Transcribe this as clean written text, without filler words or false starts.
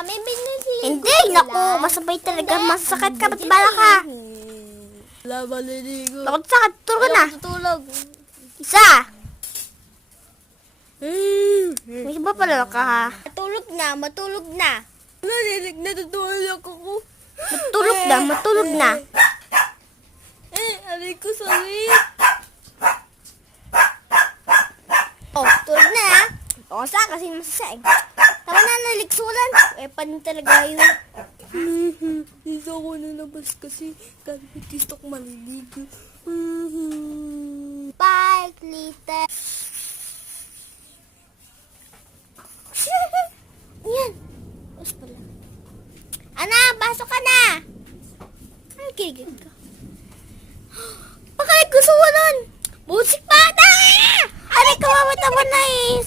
May binili. Hindi, naku, masabay talaga. Masakit ka, ba't bala ka? Wala maliligo. Takot sakit, tulog ka na. Tutulog. Isa. May iba pala ka ha. Matulog na. Nalilig na tutulog ako. Matulog na. Aray ko, sorry. Oh, tulog na ha. O, sa kasi masasaing. Tama na, naligsulan. Pan talaga yun. Hindi ako nalabas kasi gusto ko maliligo. Bye, Glitter. Yan. Us pala. Ana, pasok ka na. Ay, gigil ka. Pagkalig gusto mo nun. Busik pa. Aray, kawawa naman na eh.